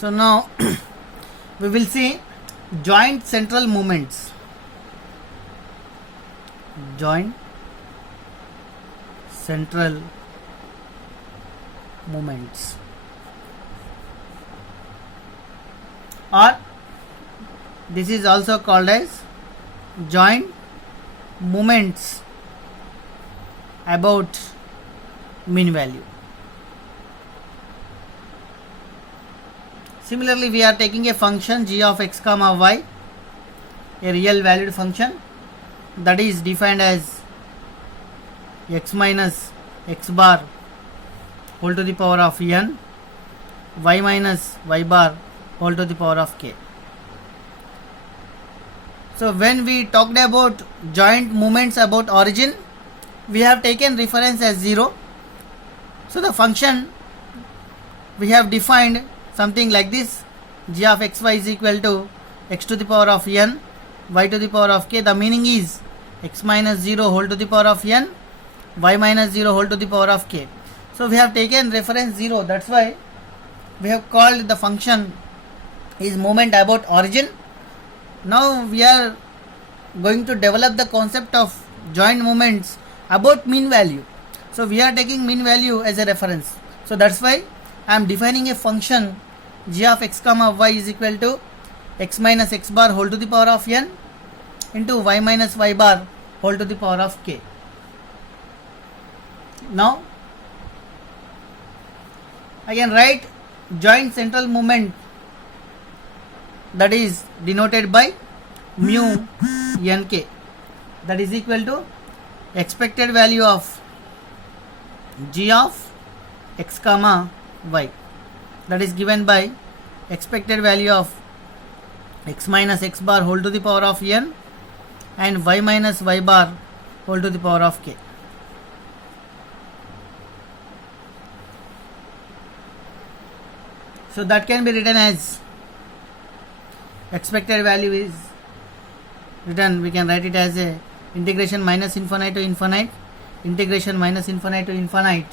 So now we will see joint central movements. Joint central movements, or this is also called as joint movements about mean value. Similarly, we are taking a function g of x comma y, a real valued function that is defined as x minus x bar whole to the power of n, y minus y bar whole to the power of k. So when we talked about joint movements about origin, we have taken reference as 0. So the function we have defined something like this: g of xy is equal to x to the power of n, y to the power of k. The meaning is x minus 0 whole to the power of n, y minus 0 whole to the power of k. So we have taken reference 0, that's why we have called the function is moment about origin. Now we are going to develop the concept of joint moments about mean value. So we are taking mean value as a reference. So that's why I am defining a function g of x comma y is equal to x minus x bar whole to the power of n into y minus y bar whole to the power of k. Now I can write joint central moment that is denoted by mu nk, that is equal to expected value of g of x comma y, that is given by expected value of x minus x bar whole to the power of n and y minus y bar whole to the power of k. So that can be written as expected value is written, we can write it as a integration minus infinite to infinite, integration minus infinite to infinite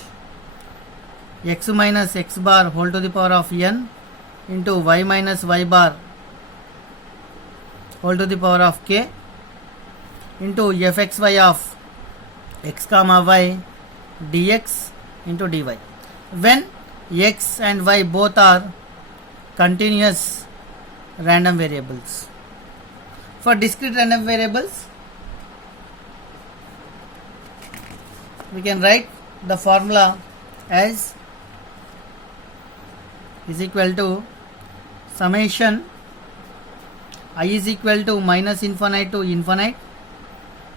x minus x bar whole to the power of n into y minus y bar whole to the power of k into fxy of x comma y dx into dy, when x and y both are continuous random variables. For discrete random variables, we can write the formula as is equal to summation I is equal to minus infinite to infinite,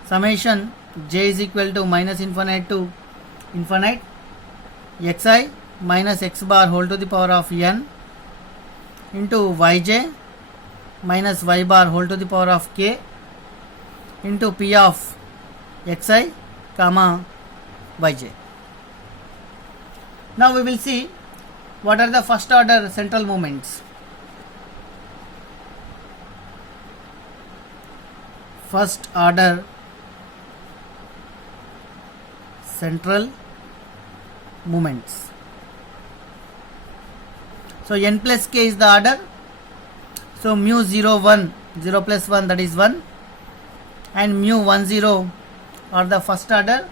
summation j is equal to minus infinite to infinite, xi minus x bar whole to the power of n into yj minus y bar whole to the power of k into p of xi comma yj. Now we will see what are the first order central moments. First order central moments. So n plus k is the order. So mu 0 1, 0 plus 1, that is 1, and mu 1 0 are the first order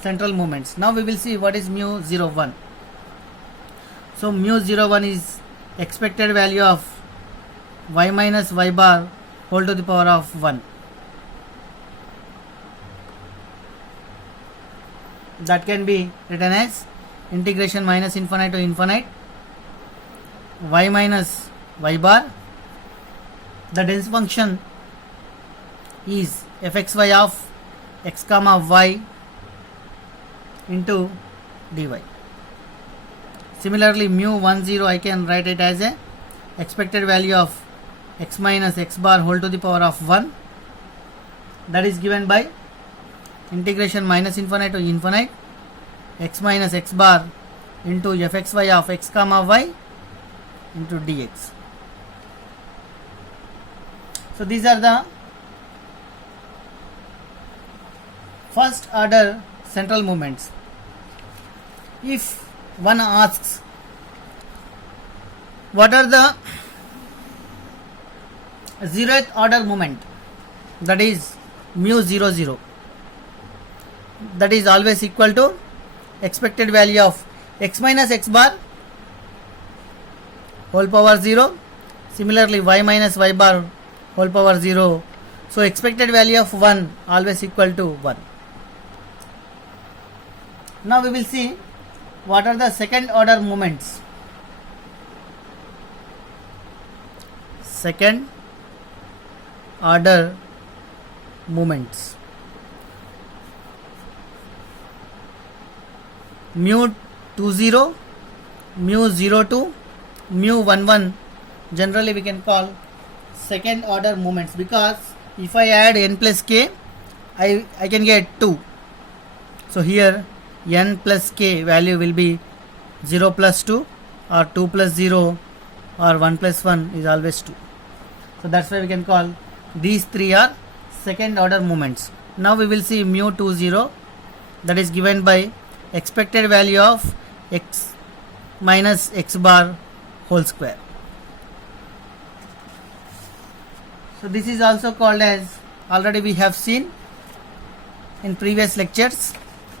central moments. Now we will see what is mu 0 1. So mu 0 1 is expected value of y minus y bar whole to the power of 1. That can be written as integration minus infinite to infinite y minus y bar. The dense function is fxy of x comma y into dy. Similarly, mu 1 0 I can write it as a expected value of x minus x bar whole to the power of 1, that is given by integration minus infinite to infinite x minus x bar into fxy of x comma y into dx. So these are the first order central movements. If one asks what are the zeroth order moment, that is mu 0 0, that is always equal to expected value of x minus x bar whole power 0, similarly y minus y bar whole power 0. So expected value of 1 always equal to 1. Now we will see what are the second order moments. Second order moments. Mu 20, mu 02, mu 11 generally we can call second order moments, because if I add n plus k, I can get 2. So here n plus k value will be 0 plus 2 or 2 plus 0 or 1 plus 1 is always 2. So that's why we can call these three are second order moments. Now we will see mu 20, that is given by expected value of x minus x bar whole square. So this is also called as, already we have seen in previous lectures,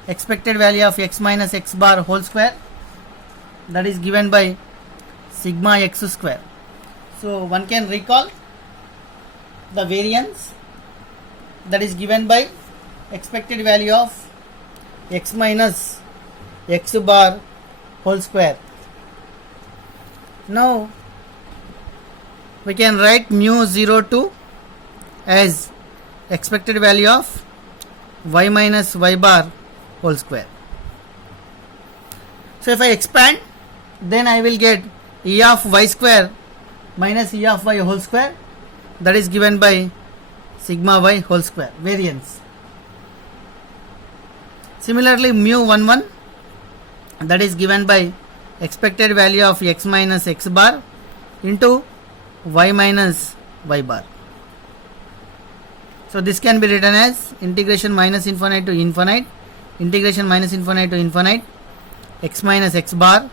expected value of x minus x bar whole square, that is given by sigma x square. So one can recall the variance, that is given by expected value of x minus x bar whole square. Now we can write mu 02 as expected value of y minus y bar whole square. So if I expand, then I will get e of y square minus e of y whole square, that is given by sigma y whole square, variance. Similarly mu 11, that is given by expected value of x minus x bar into y minus y bar. So this can be written as integration minus infinite to infinite, integration minus infinite to infinite, x minus x bar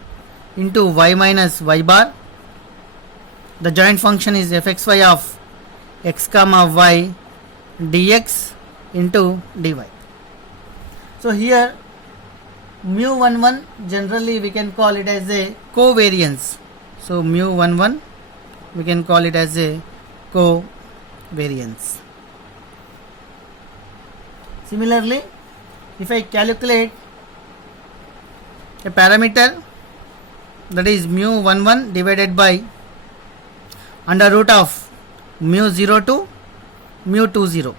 into y minus y bar. The joint function is fxy of x comma y dx into dy. So here mu 11 generally we can call it as a covariance. So mu 11 we can call it as a covariance. Similarly, if I calculate a parameter, that is mu 11 divided by under root of mu 02, mu 20.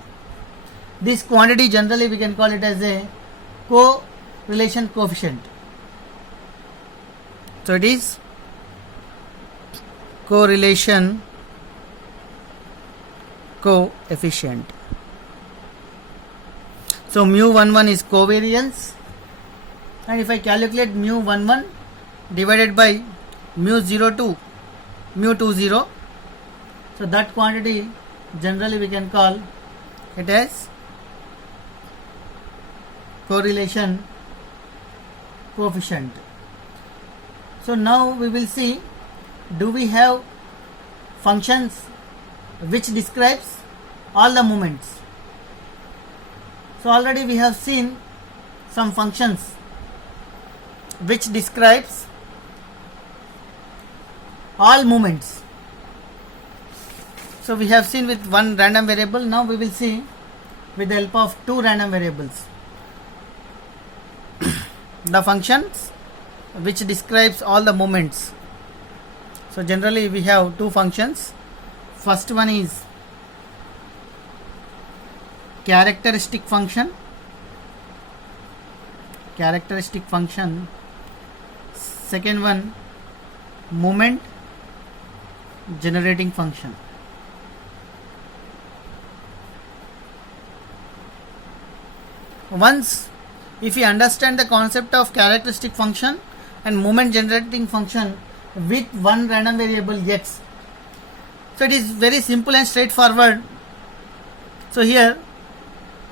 This quantity generally we can call it as a correlation coefficient. So it is correlation coefficient. So mu 11 is covariance, and if I calculate mu 11 divided by mu 02, mu 20, so that quantity generally we can call it as correlation coefficient. So now we will see, do we have functions which describes all the moments. So already we have seen some functions which describes all moments. So we have seen with one random variable. Now we will see with the help of two random variables the functions which describes all the moments. So generally we have two functions. First one is characteristic function, second one moment generating function. Once if you understand the concept of characteristic function and moment generating function with one random variable x, so it is very simple and straightforward. So here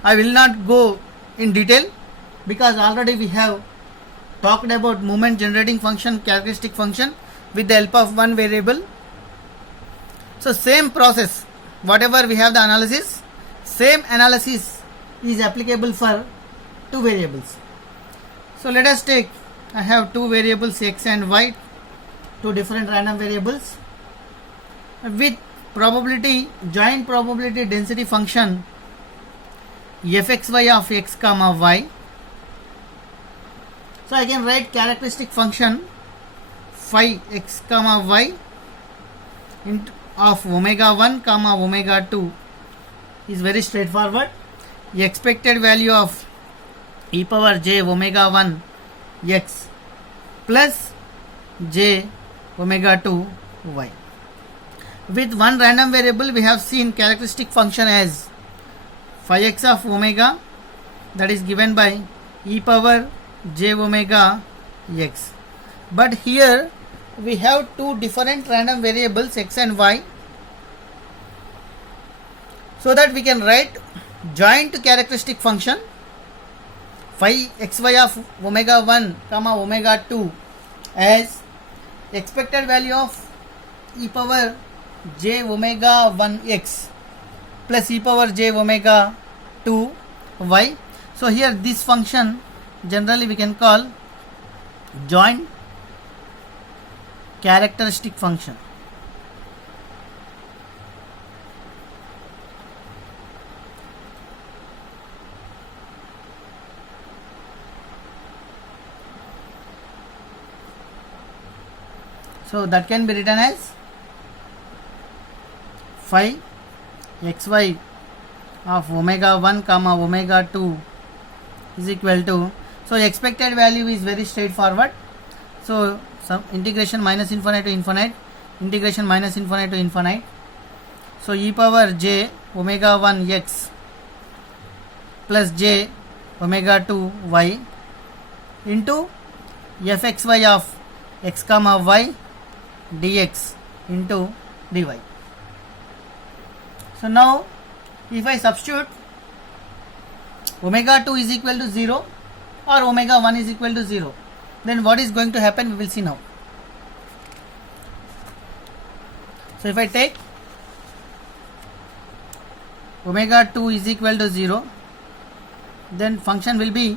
I will not go in detail because already we have talked about moment generating function, characteristic function with the help of one variable. So same process, whatever we have the analysis, same analysis is applicable for two variables. So let us take, I have two variables x and y, two different random variables with probability, joint probability density function fxy of x comma y. So I can write characteristic function phi x comma y of omega 1 comma omega 2 is very straightforward. The expected value of e power j omega 1 x plus j omega 2 y. With one random variable we have seen characteristic function as phi x of omega, that is given by e power j omega x. But here we have two different random variables x and y, so that we can write joint characteristic function phi xy of omega 1 comma omega 2 as expected value of e power j omega 1 x plus e power j omega 2 y. So here this function generally we can call joint characteristic function. So that can be written as phi xy of omega 1 comma omega 2 is equal to, so expected value is very straightforward. So some integration minus infinite to infinite, integration minus infinite to infinite. So e power j omega 1 x plus j omega 2 y into fxy of x comma y dx into dy. So now if I substitute omega 2 is equal to 0 or omega 1 is equal to 0, then what is going to happen we will see now. So if I take omega 2 is equal to 0, then function will be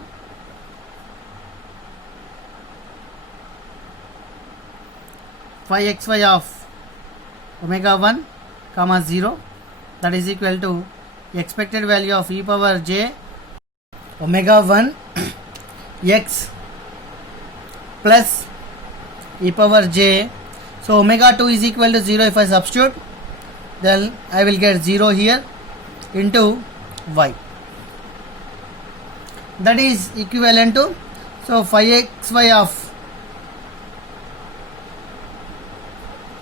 phi xy of omega 1 comma 0, that is equal to expected value of e power j omega 1 x plus e power j. So omega 2 is equal to 0. If I substitute, then I will get 0 here into y, that is equivalent to, so phi xy of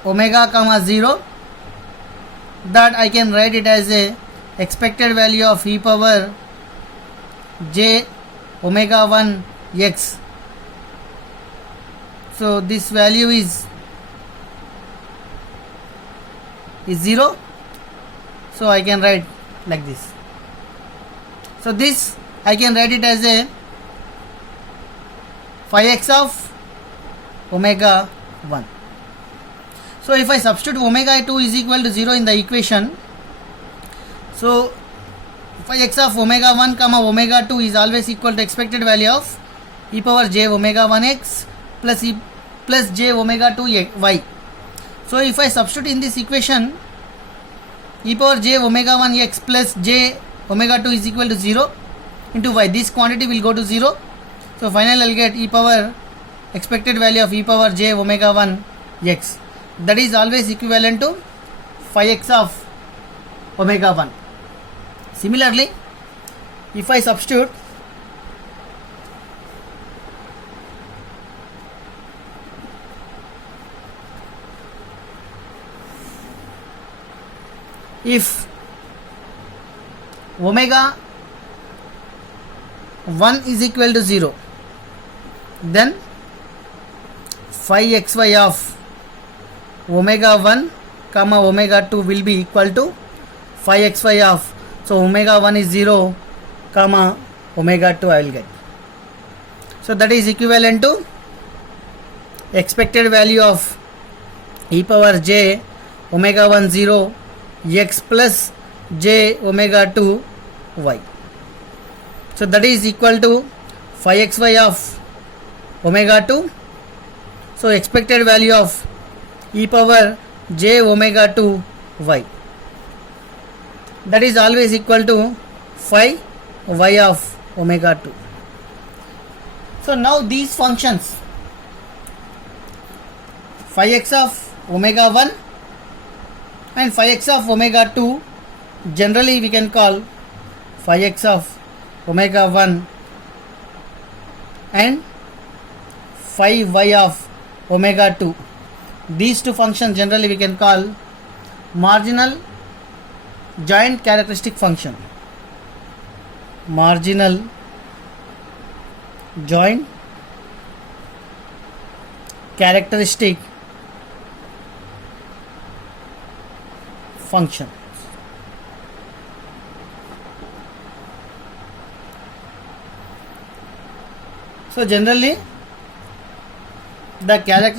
omega comma 0, that I can write it as a expected value of e power j omega 1 x. So this value is 0, so I can write like this. So this I can write it as a phi x of omega 1. So if I substitute omega 2 is equal to 0 in the equation, so phi x of omega 1 comma omega 2 is always equal to expected value of e power j omega 1 x plus j omega 2 y. So if I substitute in this equation e power j omega 1 x plus j omega 2 is equal to 0 into y, this quantity will go to 0. So finally I will get e power expected value of e power j omega 1 x, that is always equivalent to phi x of omega 1. Similarly, if I substitute if omega 1 is equal to 0, then phi xy of omega 1 comma omega 2 will be equal to phi xy of, so omega 1 is 0 comma omega 2 I will get. So that is equivalent to expected value of e power j omega 1 0 x plus j omega 2 y. So that is equal to 5xy of omega 2. So expected value of e power j omega 2 y, that is always equal to 5 y of omega 2. So now these functions 5x of omega 1 and 5x of omega 2, generally we can call 5x of omega 1 and 5y of omega 2. These two functions generally we can call marginal joint characteristic function. Marginal joint characteristic function. So generally the characteristic